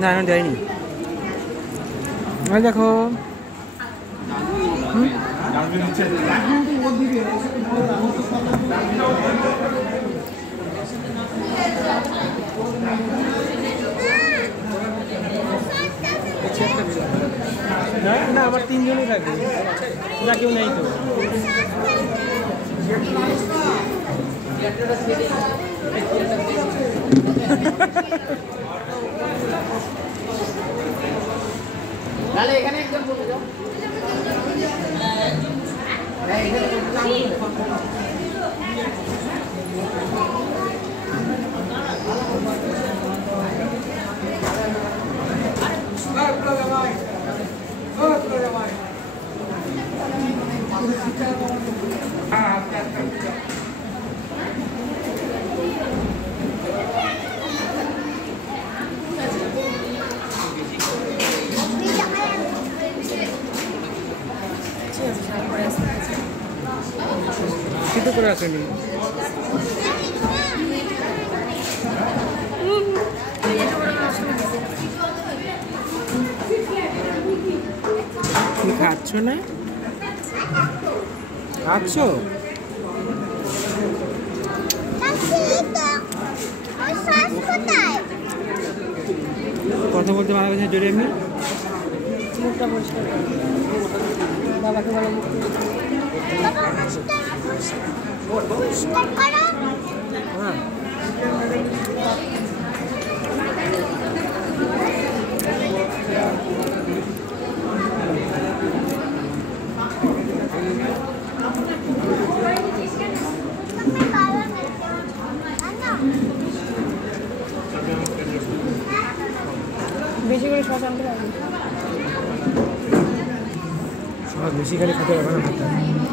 না এখন দেয়নি। দেখো না আমার 3 জনই থাকবে না, কেউ নেই তো। তাহলে এখানে একদম বসে যাও। শীত করে আসেনি। তুমি খাচ্ছ না? খাচ্ছ? কথা বলতে মারা গেছে জোরে। এমনি মুখটা পরিষ্কার বাবাকে বলো মুখ হ্যাঁ বেশি করে শস আনতে পারবি। বেশি খালি খেতে পারবে না।